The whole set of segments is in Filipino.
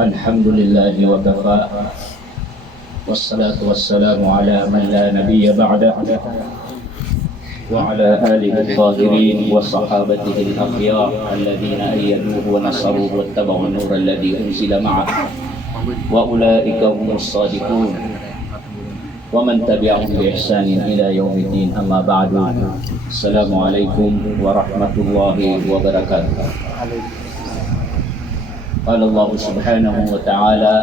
الحمد لله وكفى والصلاة والسلام على من لا نبي بعده وعلى آله الطاهرين وصحابته الأخيار الذين أيدوه ونصروه واتبعوا النور الذي أنزل معه وأولئك هم الصادقون ومن تبعهم بإحسان إلى يوم الدين. أما بعد، السلام عليكم ورحمة الله وبركاته. قال الله سبحانه وتعالى: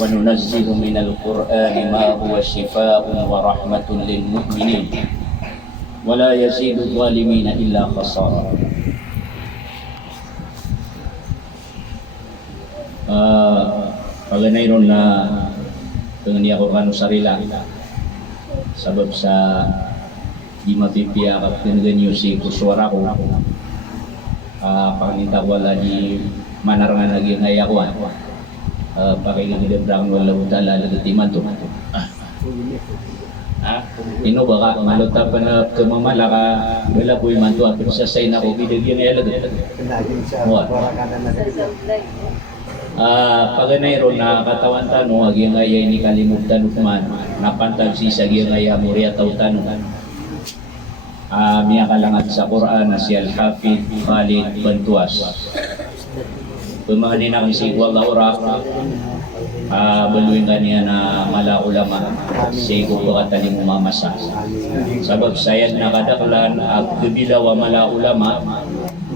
وننزل من القرآن ما هو شفاء ورحمة للمؤمنين ولا يزيد الظالمين إلا خسارا. Paganayron na pangani ako kanu sarila sabab sa di mapipiyakap ganyan si kuswara ko pakanita wala di manarangan lagi ngayakuan pakigagidabrakang wala utala lagatiman to ino baka malota pa na kamamala ka wala po yung manto at sasay na ko bidagyan na ilagat paganayro na katawan tanong aging ayay ni kalimutan man napantag si saging ayay amurya tau tanong miya kalangat sa Quran na si Al-Hafid Khalid Bantuas pemahani na kasi wala ura baluin kaniya na mala ulama si kukukata ni mumamasa sabab sayad na kadaklan at kabila wa mala ulama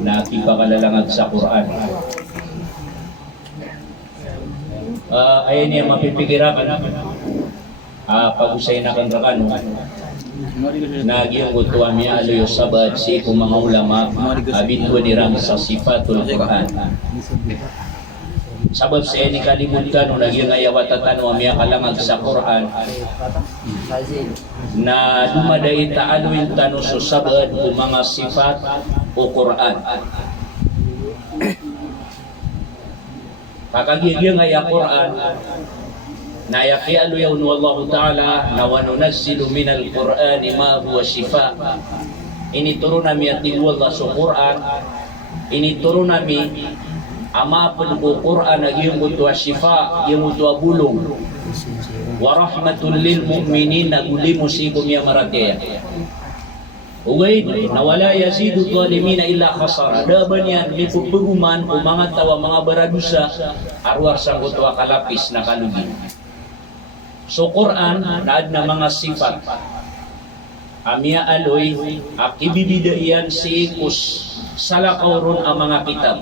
na kipakalalangag sa Quran. Ayan niya mapipigirakan pag-usay na kang rakano naging utuwa miya alayo sabad si kung mga ulama abitwa nirang sa sifatul Quran sabab sa ni kalimutan o naging ayawatatan o miya kalangag sa Quran na dumaday taalo yung tanong so sabad o mga sifat o Quran kakagiging ay Quran na yakialu yawn wallahu ta'ala na wanunazzilu minal Quran ma huwa shifa inituro nami at tiwala sa Quran inituro nami amapun ko Quran na yung utwa shifa yung utwa bulong wa rahmatul lil mu'minin na gulimu sikum ya marataya ugay na wala yazidu zalimina illa khasara daban yan may pagpaguman o mga tawa mga baradusa arwar sa kutwa kalapis na kalugi. So Quran naad na mga sifat amia aloy akibibidaian si ikus salakawron ang mga kitab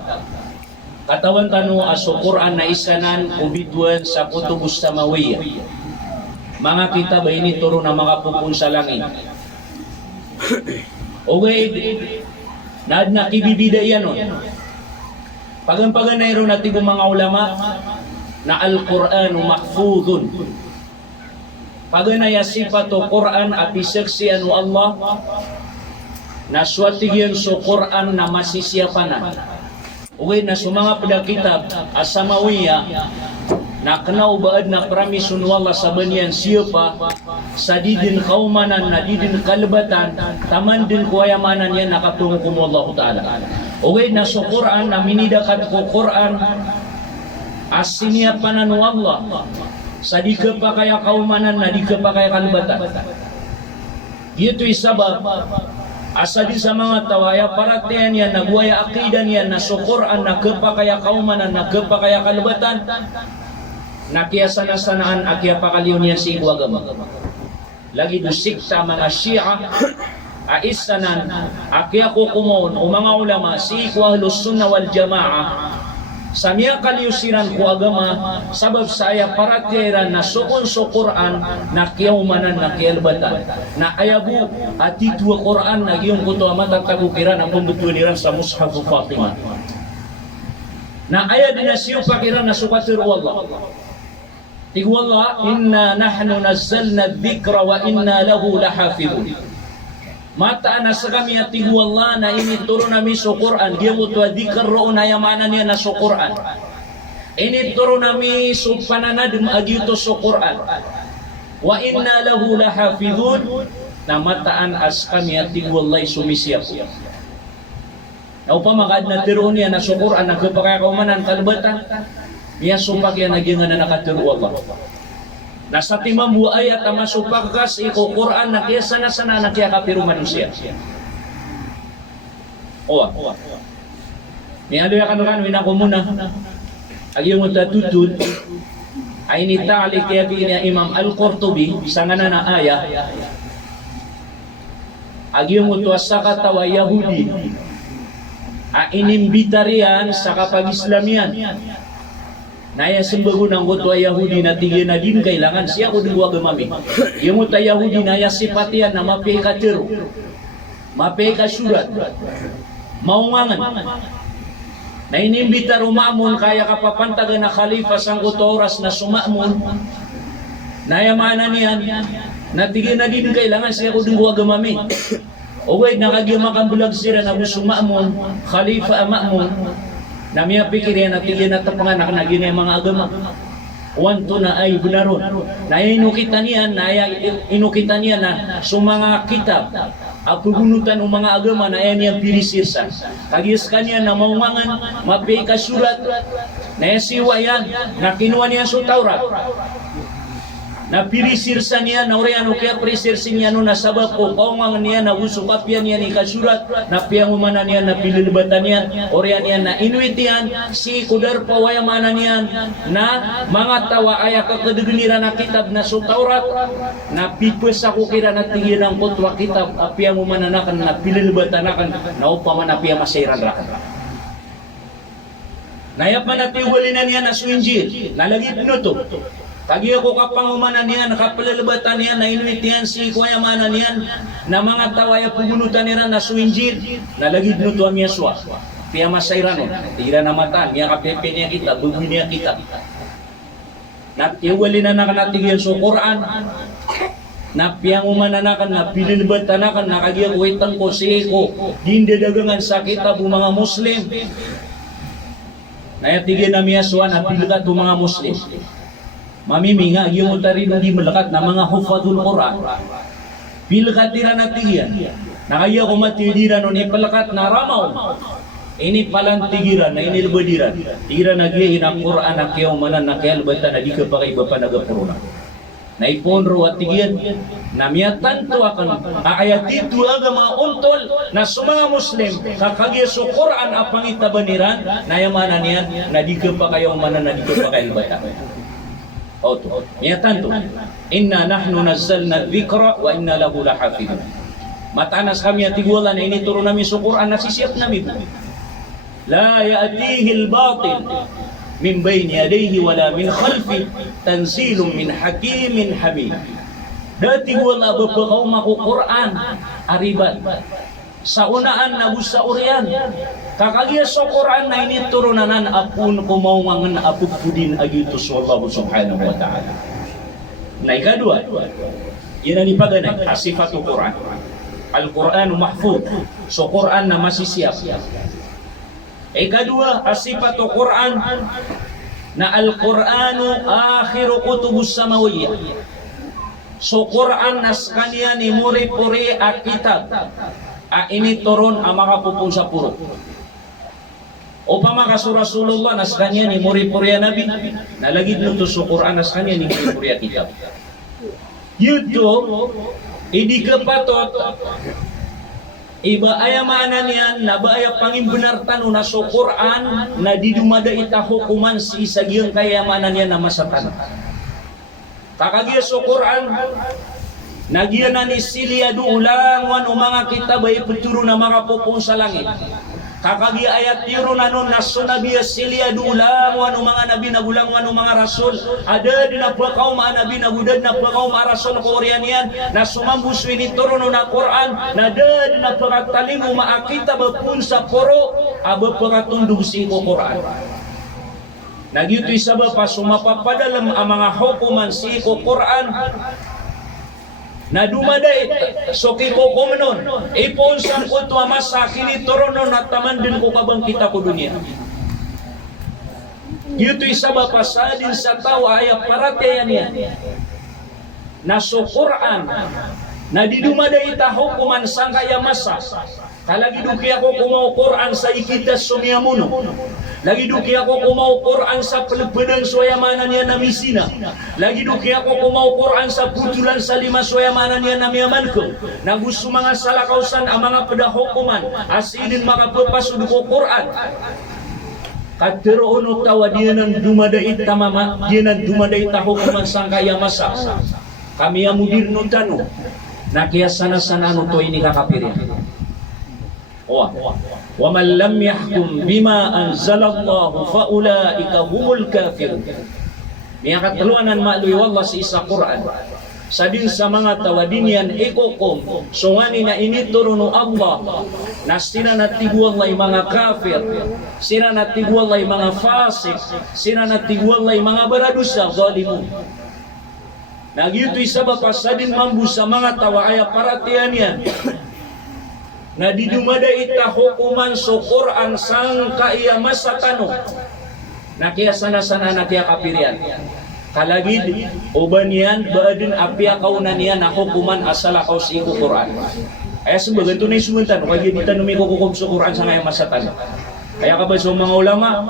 katawan tanu aso Quran na isanan ubidwan sa kutubus samawiyah mga kitab ay nituro na mga pupun sa langit. Okay, naad na kibibida yan o. Pagan-paganayro natin kong mga ulama na Al-Qur'anu mahfudun. Paganaya sipato Qur'an apisaksiyan o Allah na suwatigyan so Qur'an na masisyapanan. Okay, na sumanga padakitab asamawiya na kanaubaad na pramisun wala sa banyan siya pa sa didin kaumanan na didin kalbatan taman din kuwayamanan yan nakatungkong mo Allah Ta'ala. Okay, na sa Quran na minidakat ko Quran asiniyapanan wa Allah sa di ka pa kaya kaumanan na di ka pa kaya kalbatan. Ito'y sabab asa di sa mga tawaya paratian yan nagwaya akidan yan na sa Quran na ka pa kaya kaumanan na ka pa kaya kalbatan nakiyasana-sanaan akya pakaliw niya si Iwagam lagi dusikta mga Shia aisanan akya kukumon o mga ulama si Ahlus Sunnah wal Jamaah sa miya kaliusiran ko agama sabab saya paratera na sukon so Quran na kiyaumanan na kiyalbatan na ayabu at itwa Quran na giyong kuto matatagukiran ang pumbutuliran sa Mushaf Fatimah na ayad na siyo pakiran na sukatir Allah Tigwalla, inna nahnu nazzalna dhikra wa inna lahu lahafidhun. Mata na sa kami at tigwalla na inituro nami sa Quran. Diya mo ito dhikr roon ayamanan niya na sa Quran. Inituro nami sa pananadim agyuto sa Quran. Wa inna lahu lahafidhun. Na mataan as kami at tigwalla'y sumisiyap. Na upama kad na tiruon niya na sa Quran nagpakakaumanan kalbatan, niya supak yan naging na nakatiru Allah. Nasa timang buhay at masupak kas iko Quran na kaya sana na kaya kapiru manusia. Owa. Ni alo ya kan wina ko muna. Agi mo tatutut ay ni ta'ali kaya niya Imam Al-Qurtubi sa ngana na aya. Agi mo tuwasaka tawa Yahudi. Inimbitarian sa kapag-Islamian. Naya sembago ng kutwa Yahudi na tigyan na din kailangan siya ko dingwa gamami. Yung ta Yahudi naya sipatian na mapay ka tiro, mapay ka surat, maungangan. Na inimbitar umamon kaya kapapantagan na khalifa sang oras na sumamon. Naya mana niyan na tigyan na din kailangan siya ko dingwa gamami. O wait, nakagimakan bulag sila na gusto ma'amon, khalifa ma'amon, na miya pikirin at tigyan at panganak na ginay mga agama. Wanto na ay bunaron. Na inukita niya na sumanga kitab, apugunutan ng mga agama na yan niya pirisirsa. Kagis kanya na maumangan, mapay kasurat, na siwa yan, na kinuha niya sa Taurat. Na pirisirsa niya na oriano kaya pirisirsin niya no nasabab ko kaungang niya na usukapyan niya ni kasurat na piyangumana niya na pililibatan niya orian niya na inuitian si kudar pawayamana niya na mga tawa aya kakaduguniran na kitab na sa Taurat na pipes ako kira na tingin ng kutwa kitab piyangumana nakan na pililibatan nakan na upaman na piyamasiran rakan. Nayap manatiwali na niya na suinjil nalagit nuto. Kagi ako kapangumanan niyan, nakapalalabatan niyan, na inuitian si kuyamanan niyan, na mga tawaya pumunutan niyan na suinjil, nalagid no to ang Yaswa. Kaya masayran tira na mata, niya kapepe niya kita, bugi niya kita. Natiwali na nakanatigyan sa Quran, na piyangumananakan, na pililibatan-nakan, nakagiyang uitang ko, siko, dindadagangan sa kita bu mga Muslim. Nayatigyan na Yaswa, na pilgat bu mga Muslim. Mamiminga yung utarin hindi malakat na mga hufadul Quran. Pilkatira na tigiran. Nakaya ko matidiran no ni palakat na ramaw. Ini palantigiran na inilbadiran. Tigiran na gihin ang Quran na kiyaw manan na kayalbatan na di ka pa kayo pa nagapuruna. Na iponro at tigiran na miyatan to akan ayat itu agama untol na sumanga Muslim kakagya so Quran apang itabaniran na yamanan niyan na di ka pa kayo manan na di ka pa kayalbatan. Oto, niyatan to. Inna nahnu nazzalna dzikra wa inna lahu lahafidun. Matanas kami at tigwala na inituro namin sa Quran na sisiyap namin. La ya'tihi al-batil min bayni yadayhi wala min khalfi tanzilun min hakimin hamid. Dati wala ba kaw maku Quran aribat. Sa unaan na busa urian. Kakagya sa Quran na inituro nanan apun kumawangan apud pudin agitus wallahu subhanahu wa ta'ala. Na ikadua, yan ang ipaganay, asifatu Quran. Al-Quranu mahfud. So Quran na masisiyap. Ikadua, asifatu Quran na Al-Quranu akhiru kutubus samawiyah. So Quran nas kanya ni muri-puri akitab. Ini turun ang mga pupong sa puro. Upama ka Rasulullah nas kanya ni muri-puri Nabi, nalagid nito sa Quran nas kanya ni muri-puri kitab. Yuto, idi kapatot, iba ayamanan yan, na ba ay pangimbenartan na sa Quran, na di dumada ita hukuman si isagyang kayamanan yan na masatan. Kakagya sa Quran, nagyan na ni Silya duulang wan o mga kitab ay puturo na mga pupong sa langit. Kakagi ayat tiro na nun na sunabiya Silya duulang wan o mga nabi na gulang wan o mga rasul. Ada din na pakaw mga nabi na gudad na pakaw mga rasul ko oriyan yan na sumambuswi ni turo na Quran na dad na pakataling o maakita bapun sa poro aba pakatundog si ko Quran. Nagyuto'y sabab pa sumapapadalam ang mga hukuman si ko Quran na dumaday so kiko kumanon ipon sang ko tuama sa kinitorono na taman din ko kabang kita ko dunia. Yuto'y sabab pa sa din sa tao ay paratayan yan na so Quran na di dumaday ita hukuman sang kaya masa Kalagi duki ako kumau Quran sa ikitas sumiamuno. Lagi duki ako kumau Quran sa pelepedang soyamanan niya na misina. Lagi duki ako kumau Quran sa putulan sa lima soyamanan niya na miyamanko. Nagusto mga salakausan ang mga pedahukuman. Asidin makapapasod ko Quran. Kateroon tawa dia nang dumadait tamama, dia nang dumadait hukuman sangkaya masa. Kami yang mudir nutano. Nakiyasana-sana to ini kakapirin. Wa man lam yahkum bima anzalallahu fa ulaika humul kafirun. Niya katuluanan ma'luy wallah sa isa Quran. Sadin sa mga tawadinian ikokom sungani na inituruno Allah na sina natiguwalay mga kafir, sina natiguwalay mga fasik, sina natiguwalay mga baradusa zalimun. Nagyuto'y sabab pasadin mambu sa mga tawa ay paratian yan na didumada ita hukuman so Quran sang kaya masatano na kaya sana-sana na kaya kapirian kalagid uban yan baadin apya kaunan yan na hukuman asala kaus iku Quran ay sebagai tunay sumuntan kaya dita numikukukum so Quran sang kaya masatano kaya kabay so mga ulama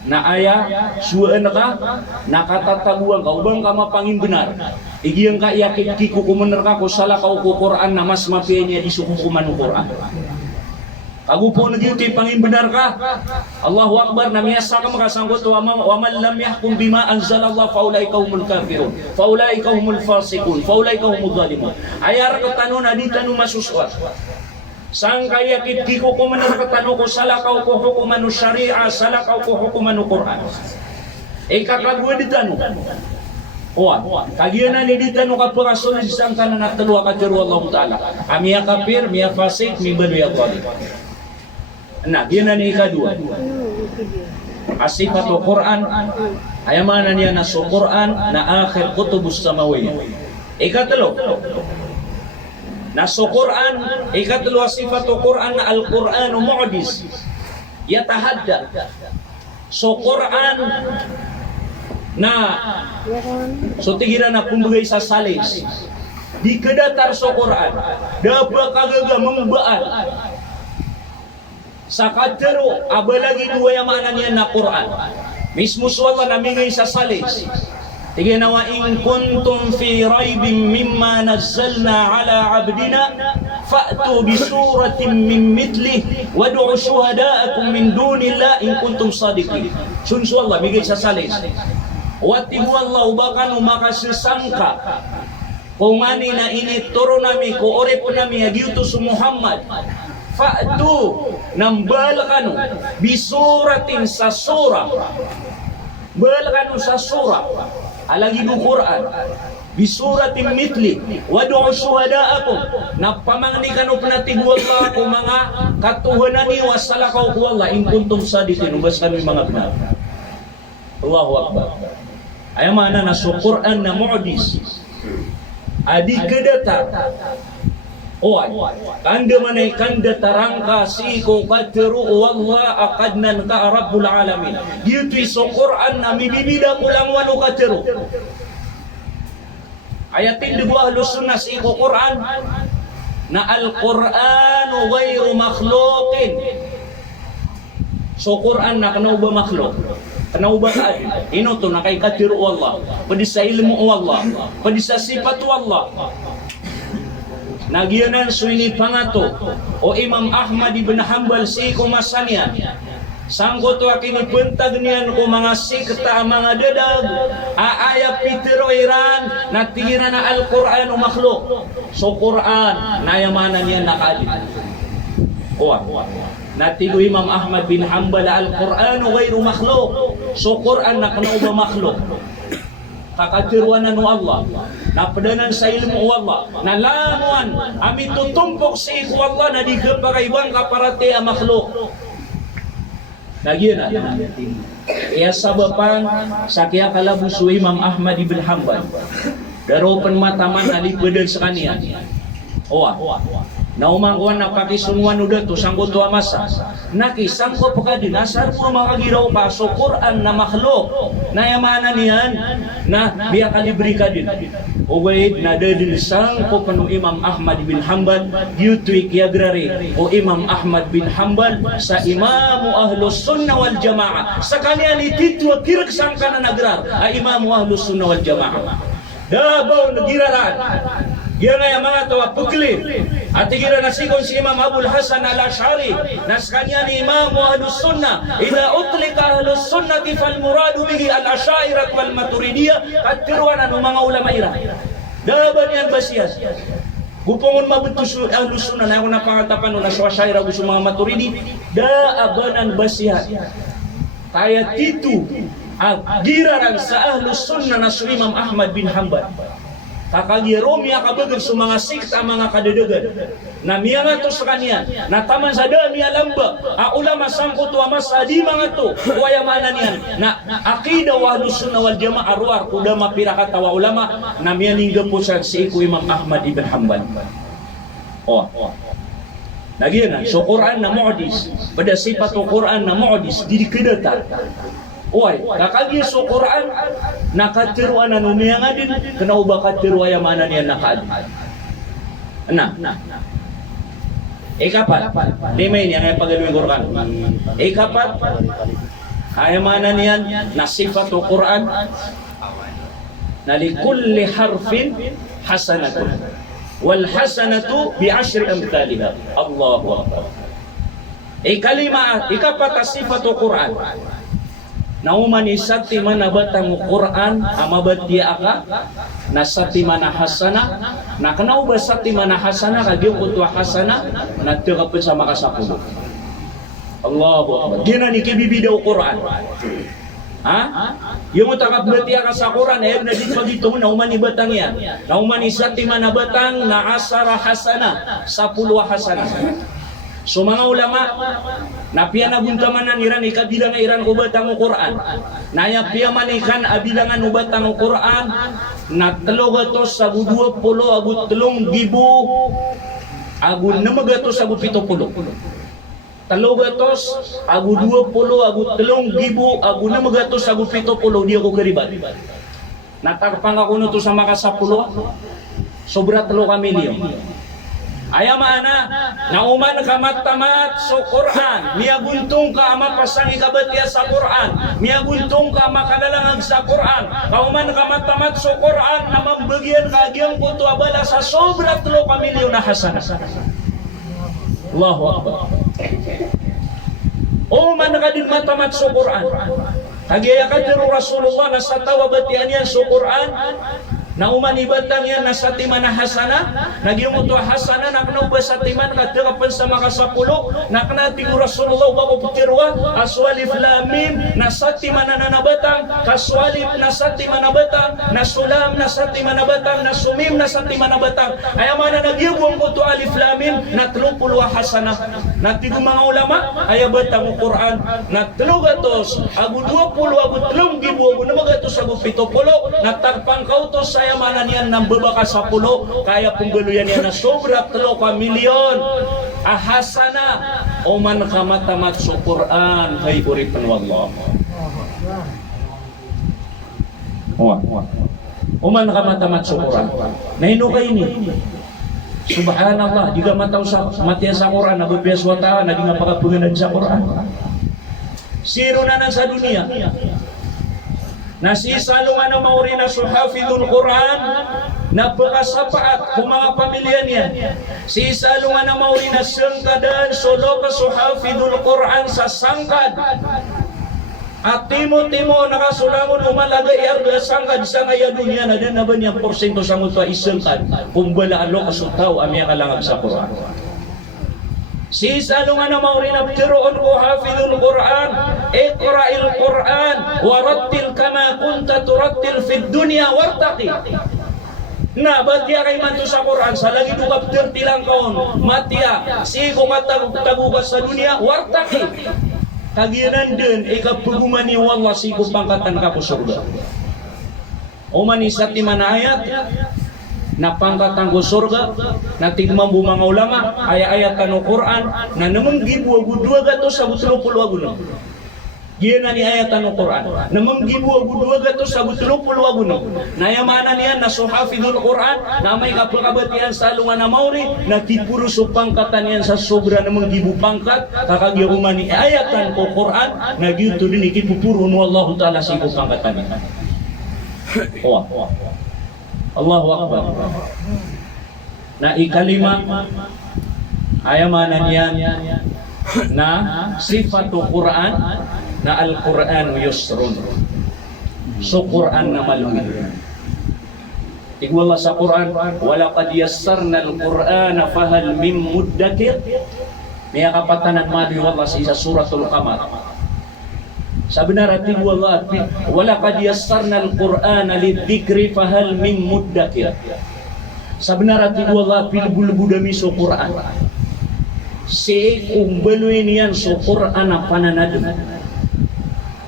na aya suwaan ka nakatataguan ka ubang ka mapangin benar igiyang ka yakin kikukumaner ka ko sala ka ko Quran na mas mapiya niya di sukukuman ng Quran kagupo na gyuti pangin benar ka Allahu Akbar na miyasa ka makasanggot wa man lam yahkum bima anzalallah faulaika humul kafirun faulaika humul fasiqun faulaika humul zalimun ayar ka tanon adita no masuswat sang kaya kiti ko kumanar katano ko salakaw ko hukuman syariah salakaw ko hukuman Quran kakagwa ditano kagiana ni ditano ka rasul sang kana natluwa ka jero Allah taala amia kafir mia fasik mi badu ya zalim nah giana ni kadua asifatu Quran ayamana niya na so Quran na akhir kutubus samawiyah ikatlo Naso Quran, ikatlo sifatu Quran na Al-Quranu mu'jiz. Yatahadda. So Quran na so tigira na kumbagay sa salis. Di kedatar so Quran, dapat kagaga membaan. Sa kadero, abalagi dua yang mana niya na Quran. Mismo Allah namingay sa salis. Tigina wa in kuntum fi raibin mimma nazzalna ala abdina fa'tu bi suratin min mithlih wad'u shuhada'akum min dunillah in kuntum sadiqin. Sunsu Allah bigay sa salis. Wa tibu Allah bakan makasisangka kung mani na ini turo nami ko ore po nami agiutos Muhammad fa'tu nambalakanu bi suratin sa surah balakanu sa surah alagi du Quran bisuratin mitli wad'u syuhada'akum na pamangnikan o panatigu Allah ko mga katuhanan ni wasalakaw ko Allah in kuntum sadiqin ubas kami mga benar. Allahu Akbar. Ay mana na so Quran na mu'jiz adi kedata oy kanda manay kanda tarangka si ko katru wallah aqadnan ka rabbul alamin gitu so Quran na mibibida kulang wano katru ayatin di buah lusunas si ko Quran na al-Quranu ghairu makhluqin so Quran na kanaw ba makhluk kanaw ba kaadil ino to na kay katru wallah pwede sa ilmu wallah pwede sa sifat wallah. Nagyanan suini pangato o Imam Ahmad ibn Hanbal si kumasanian sanggot wa kini pentag niyan ko mga sikta mga dadag aaya pitero iran natira na Al-Qur'an makhluk so Quran nayamanan niyan nakadil natigo Imam Ahmad bin Hanbal Al-Qur'an ghairu makhluk so Quran nakanaw ba makhluk kakatiruanan ng Allah napadanan sa ilmu Allah nalamuan ami tutumpok sa iku Allah na di kapagaibang kaparate ang makhluk nagyan na kaya sabapan sa kaya kalabuso Imam Ahmad ibn Hanbal daropan mataman nalipadan sa kaniya Naumangkuan na pakisunguan udah to sangko to amasa. Nakisangko pa ka din asar mo makagiraw pa so Quran na makhluk. Na yamana niyan na biya kalibri ka din. O wait na din sangko panu Imam Ahmad bin Hanbal yutuik yagrari o Imam Ahmad bin Hanbal sa Imamu Ahlus Sunnah wal Jamaah. Sa kanya ni titwa kirak sangka na nagrar ay Imamu Ahlus Sunnah wal Jamaah. Dabaw nagiraran. Yan ay mga tawa pukli. At igira na sikon si Imam Abul Hasan al-Ash'ari na sa kanya ni Imam Ahlus Sunnah idha utlika Ahlus Sunnati fal muradu bihi al-Ash'airat wal Maturidiyah at tiruanan ng mga ulama ira. Daban yan basiyas. Gupungon mabutos Ahlus Sunnah na ako napangatapan na sa Ash'aira gusto mga Maturidi daabanan basiyas. Kaya titu agiraran sa Ahlus Sunnah na si Imam Ahmad bin Hanbal. Kakagirom niya kabagal sa mga sikta, mga kadadagan. Na miya nga to sa kanya, na taman sa dami alamba, ulama sangko to amasa di mga to, wayamanan niyan, na akida wa Ahlus Sunnah wal Jamaah arwar, kuda mapira katawa ulama, na miya ningga po sa si Imam Ahmad ibn Hanbal. Nagyan, so Quran na mu'adis, pada sifat o Quran na mu'adis, didikidata. Oy, kakagya so Quran nakatiruan na numiyang adin kena ubah katiruan yang mana niya nakaad. Ikapat, lima ini yang pagaluin Quran. Ikapat, ayaw mana niyan na sifat o Quran na likulli harfin hasanatun wal hasanatu bi ashri amthaliha. Allahu Akbar. Ikalima, ikapat sifat o Quran. Naumani sati mana batang Quran amabatia aka nasati mana hasana na kenau basati mana hasana kagyo kutwa hasana na terapet sama kasapulo. Allahu Akbar. Gina ni kibibidaw Quran. Yung utakap batia ka sa Quran na di pagito naumani batang yan. Naumani sati mana batang na asara hasana 10 hasana. So mga ulama na piya nabuntaman iran ikabilang iran ubatang Quran naya piya manikan abilangan ubatang Quran na 320 agut 3,000 agut 600 agut 70 300 agut 20 agut 3,000 agut 600 agut 70 dia ko keribat natarpang ako nito sa makasapuluh sobra 3 milyon. Ayamana nauman kamat-tamat so Quran miaguntung ka mapasang ikabatya sa Quran miaguntung ka makalalangang sa Quran kauman kamat-tamat so Quran na mambagyan kagyang puto abala sa sobra 3 milyon na hasanah. Allahu Akbar. O man kadin matamat so Quran kagaya kadiro Rasulullah na sa tawabatian yan so Quran na umanibatang yan na sa timana hasana nagyong ito hasana na kanauba sa timan katirapan sa makasapulo na kanating Rasulullah bago putirwa aswalif lamim na sa timana nanabatang kaswalif na sa timana batang na sulam na sa timana batang na sumim na sa timana batang ay amana nagyong ito alif lamim na 30 hasana na tigong mga ulama ay batang o Quran na 300 agu 20 agu 3,000 agu 600 agu 70 na tagpang kautos sa mana niyan nang babaka sa pulo kaya pungguluyan niya na sobra 3 milyon ahasana o man kamatamat sa Quran hay uripan wallah o man kamatamat sa Quran naino kayo ni subhanallah jika mataw sa matiya sa Quran nabubiyas wata naging napakapunganad sa Quran sino na sa dunia nasisalungan na mauri na suhafidul Quran na pakasapaat kung mga pamilya niya sisalungan na mauri na sangkadan solo ka suhafidul Quran sa sangkad at timo-timo nakasulangon umalaga iarga sangkad sa ngaya dunya na din na ba niyang porsyento sa mga isangkad kung bala alo kasutaw amya kalangag sa Quran. Sisalungan na mauri na tiroon ko hafidul Quran iqra'il Quran warattil kama kunta turattil fid dunya wartaqi na batya kay manto sa Quran sa lagi dugap tilang kaon matya sigo matagugas sa dunya wartaqi kagiran din ikapuguman ni wallah sigo pangkatan ka po surga o manisat ni manayat na pangkat ang surga na tigmang mga ulama ayat-ayat kanu Quran na namang gibu gudua gato sa 30 aguno. Yan na ni ayat ang Quran. Namang gibu gudua gato sa 30 aguno. Nayamanan niyan na suhafidul Quran na may kapagabatian sa alungan na mauri na tipuro sa pangkatan yan sa sobra namang gibu pangkat kakagya umani ayatan ko Quran na gito din ikipupuro no Allah Ta'ala sa ibu pangkatan niya. Allahu Akbar. Na ikalima ayamanan yan na sifatu Quran na Al-Quran yusrun. So Quran na maluwid. Tigwala sa Quran, walaqad yassarna al-Qur'ana fahal min muddakir. May kapatanan madi wala sa suratul Qamar. Sebenarnya tigwala walaqad yassarna al-Qur'ana lidzikri fahal min muddakir. Sebenarnya tigwala pilbul-budami so Quran. Si kumbaluin yan so Quran na pananadum.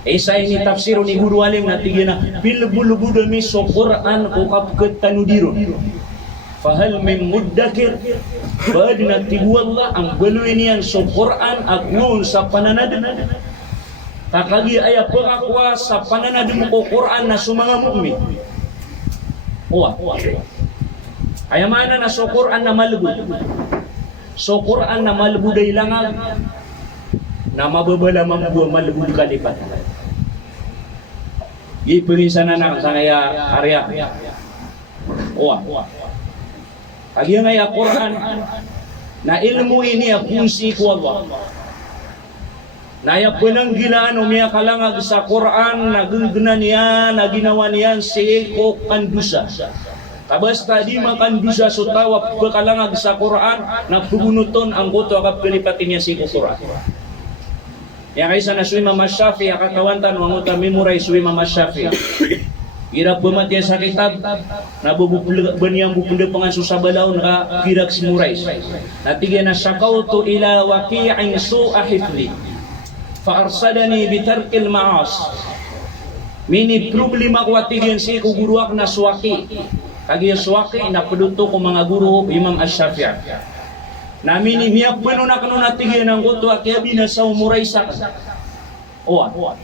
Isa ini tafsir ni guru alim na tigina bilbul-budami so Quran ko kapket tanudirun. Fahal min muddakir badna tigwala ang baluin yan so Quran aglun sa pananadum. Kakagi ay pagkakwa sa pananadum ko Quran na sumanga mu'min. Ayamana na so Quran na malbud. So Quran na malbuday langag na mababala mambuwa malbud kalipat. Ipirisa na sa kaya area. Kagi ngaya Quran na ilmu ini kunci ko Allah. Naya penanggilaan umiya kalangag sa Quran na genggenan niya na ginawa niyan si ko kandusa. Kabasta di makan dusa sutawa pekalangag sa Quran na pugunuton ang goto akap kalipatin niya si Quran. Yang kaisa na suwi Mama Syafi akakawantan wanguta memoray suwi Mama Syafi. Irap pematian sa kitab na banyang bupunda pangan susabalaw na kirak simuray. Natigyan na syakautu ila waqi'in su'a hifli fa arsadani bitarkil ma'as. Mini problema ko atigyan si kuguruak na suwaki. Kagi suwaki na peduto ko mga guru Imam Asy-Syafi'i. Namin imiyak pano na kanuna tigyan ng goto akiabi na sa umuray sa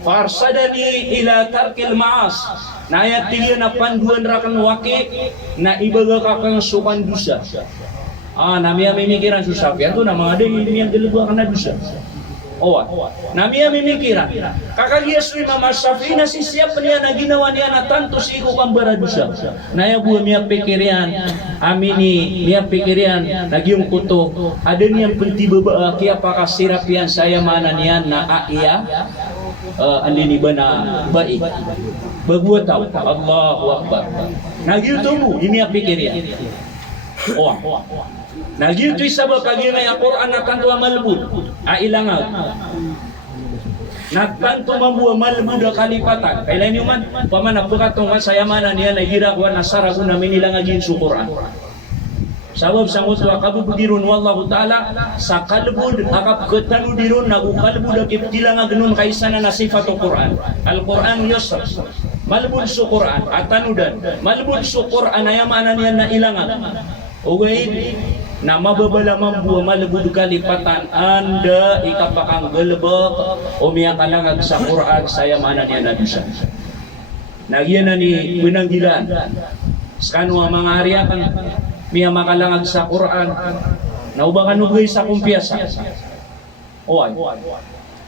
farsadani ila tarkil ma'as na ayat tigyan na panduan rakan waki na ibaga kakang sukan dusa. Nami mimikiran Syafi'i ito na mga day yang dalawa ka na dusa. Nami mimikiran kakagya suwi Mama Syafi'i na sisiap niya na ginawa niya na tanto sigo kang baradusa. Naya buwa miya pikirian amini miya pikirian nagyong kuto ada niyang pentibaba kaya pakasirapian saya mana niyan na aiya andini ba na baik baguwa tau Allahu Akbar nagyuto mo miya pikirian nagyuto isabab kagi na Quran na tanto malbud ilangag nagtanto mambuwa malbud kalipatan kailan nyo man pamanap katungan saya mana niya na hirakwa na sarago na minilangagin su Quran sabab sangot wa kabudirun wallahu ta'ala sa kalbud akap ketanudirun nagu kalbud akip tilangagnon kaisana na sifat Quran Al-Quran yusr malbud su Quran atanudan malbud su Quran ayamanan niya na ilangan ugaid na mababala mambuwa malbud kalipatan anda ikapakang galbak umiyak kalangag sa Quran saya mana niya na dusa nagyan na ni pinanggilan skano ang mga ariakan miya makalangag sa Quran na ubakan ugay sa kumpiasa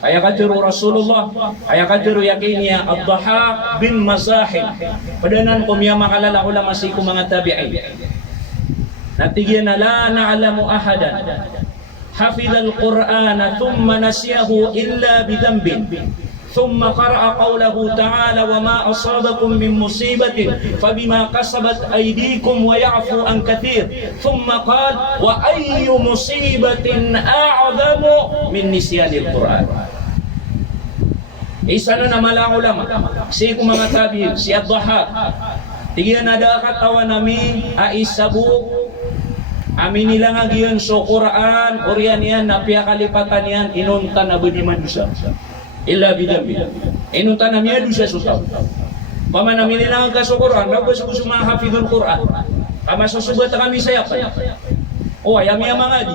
kaya kadiro Rasulullah kaya kadiro yakin niya Ad-Dhahhak bin Mazahib padanan ko miya makalala ko lang masiko mga tabi'in natigyan na la na'alamu ahadan hafidha al-Qur'ana thumma nasiyahu illa bidhanbin ثم قرأ قوله تعالى وما أصابكم من مصيبة فبما كسبت أيديكم ويعفو عن كثير ثم قال وأي مصيبة أعظم من نسيان القرآن. Isa na malang ulama si mga tabi'in si Ad-Dhahhak tigyan ada katawan nami aisabu amin nilang agiyon so Quran orian yan napia kalipatan yan inunta na bediman dusa illa bidambi inunta na miya dusa sutaw paman namin nilang agka so Quran nabas ko sumahafidul Quran Masusubat kami sayapan. O ayami ang mga di.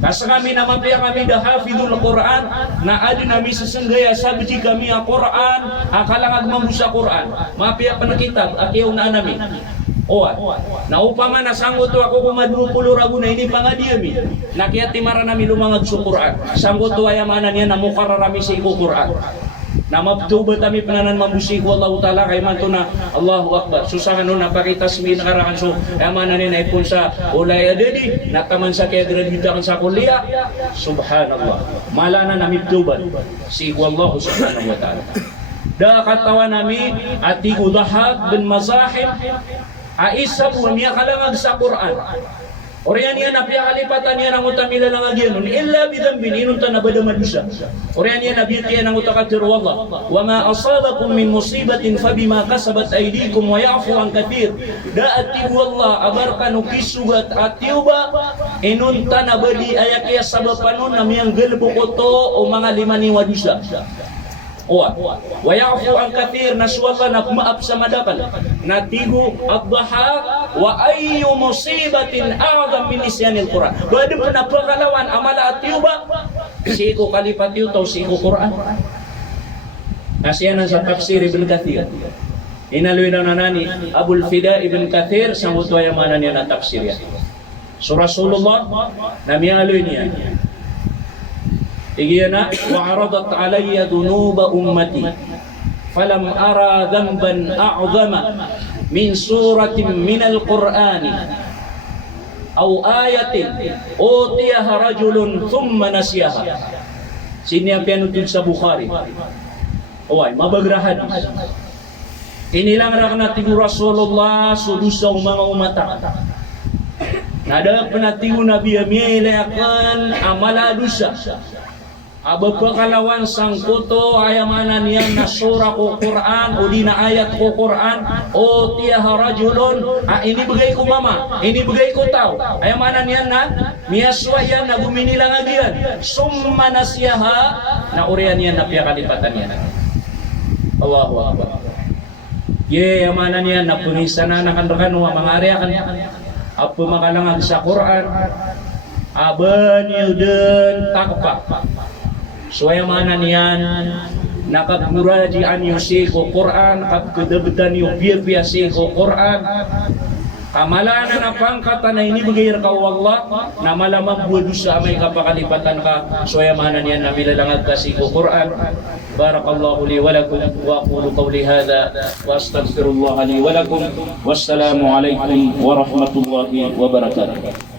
Kasi kami naman kaya kami dah hafidul Quran na adi nami sesenggaya sabji kami ang Quran akalang agmamusa Quran. Mapia panakitab akiyaw na nami. Na upama na sanggot to ako kung 20 rabu na ini pangadiami. Nakiati mara nami lumangag sa Quran. Sanggot to ayamanan niya na mukararami sa iko Quran. Na mabtuba kami pananan mambusik wallahu ta'ala kay man to na Allahu Akbar. Susahan no napakitasmin nakarakan so ayamanan niya na ipon sa ulay adedi nataman sa kaya graduate sa kuliah. Subhanallah. Malana nami tuban si wallahu subhanahu wa ta'ala. Da katawa nami ati udahak bin mazahib Aisa po niya kalangag sa Quran. Oriyan niya napiya kalipatan niya ng utamila lang agyan. Illa bidambin inunta na badamadusa. Oriyan niya nabitiya ng utakatir wallah. Wa ma asabakum min musibatin fabima kasabat aydikum wa ya'fu an kathir. Daati wallah abarkan ukisugat atiuba inunta na badi ayakya sabapanon na miyang galbukoto o mga limani wadusa. Wa ya'fu an kathir naswata na kumaap sa madakal natigo abdahak wa ayyu musibatin a'zam min nisyanil Quran. Bado pa napakalawan amala atiuba si ko kalipat yu to si ko Quran. Nasiyan sa tafsir Ibn Kathir. Inaloy na nani Abul Fida Ibn Kathir sa mutwaya manan niya na tafsir ya. So Rasulullah namiyaloy niya. Igiyana wa'aradat alayya dhunuba ummati falam ara dhanban a'zama min suratin min al-Qur'ani aw ayatin utiyaha rajulun thumma nasiyaha. Sini ang pinutun sa Bukhari. Oy, mabagrahan. Inilang rakna tigu Rasulullah sudusa mga umata. Nada penatigu Nabi amilayakan amala dusa. Aba pakalawan sangkuto ayamanan yan na surah ko Quran o di na ayat ko Quran o tiyaha rajulun ini bagay ko mama, ini bagay ko tao ayamanan yan na miyaswa yan na guminilang agian summa nasiyaha na urian yan na piyakalipatan yan. Allahu Akbar. Ayamanan yan na punisa na nakandakan mga area kan apa makalangag sa Quran aban yudun takpak. So ayamanan yan nakapuraji an yusi ko Quran kapkedebetan yu biya si ko Quran kamalanan na pangkatan na ini bagayar ka wallah na malamang buwado sa may kapakalipatan ka. So ayamanan yan na milalangag ka si ko Quran. Barakallahu li wa lakum wa aqulu qawli hadha wa astaghfirullah li wa lakum wassalamu alaikum wa rahmatullahi wa barakatuh.